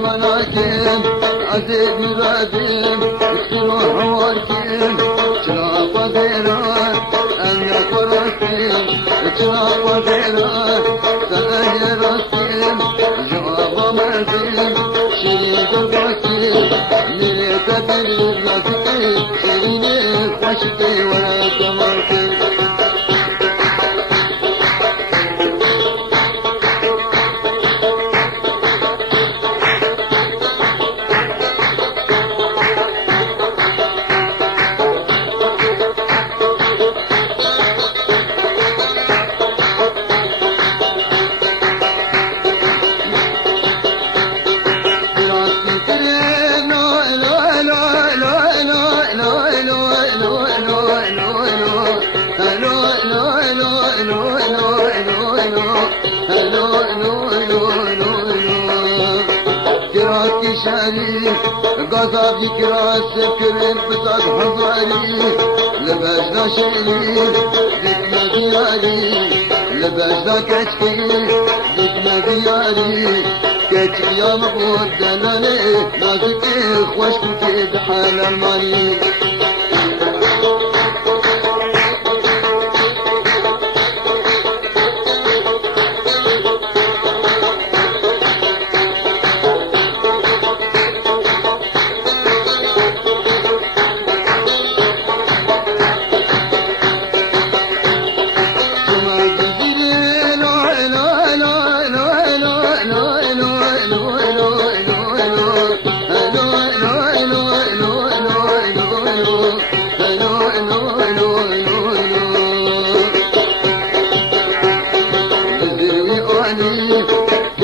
مناكب عزيز مرادم يكسروا حواركم جراف وزيران أنا قراتم جراف وزيران سأل راسم جواب مردم شريك الراكب لتبر الرزق شريني خوشتي ولا تماكب قصب يكراس سكرين بطاق حضاري لباشنا شيرين ذكنا دياري لباشنا كتكي ذكنا دياري كتك يا مقود دلالي نازك خوش كنتي بحال الماني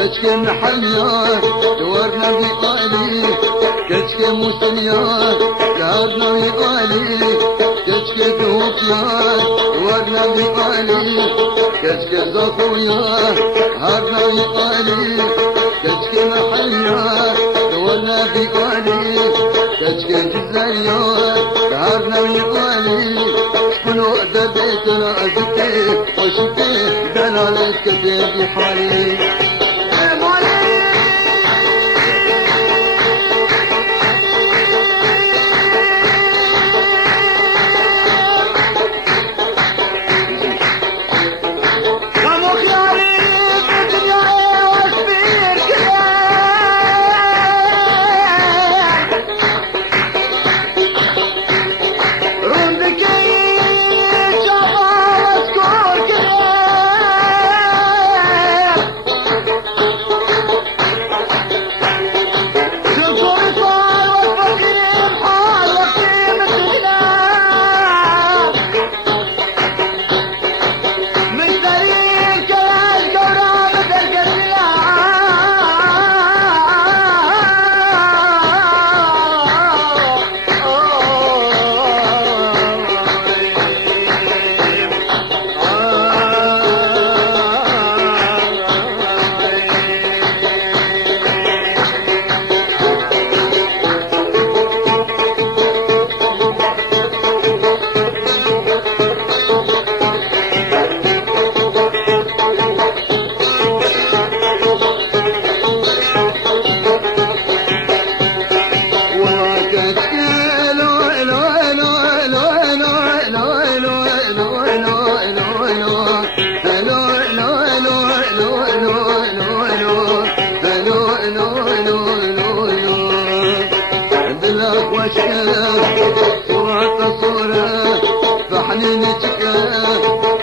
كتك حيا دورنا بقالي كتك مسنيا دارنا بقالي كتك دوكيا دورنا بقالي كتك زقويا هارنا بقالي كتك محيا دورنا بقالي كتك جزايا دارنا بقالي كلو دبيتنا أزكي وشكي دلالة كتب حالي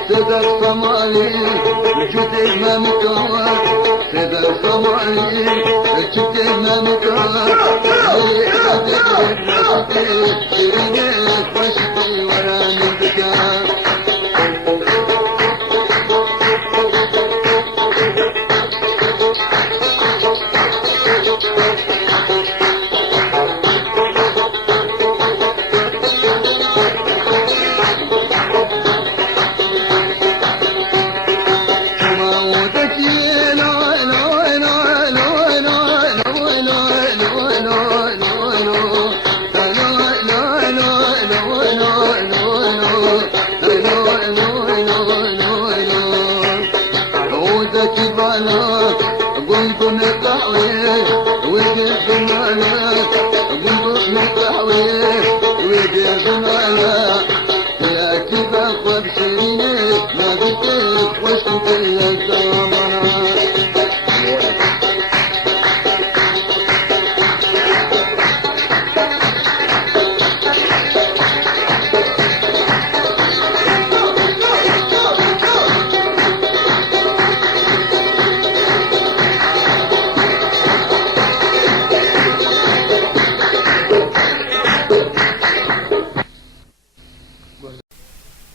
صدق صمالي جدي ما مكوى صدق صمالي جدي ما مكوى ولا من بكاء no وجد مالك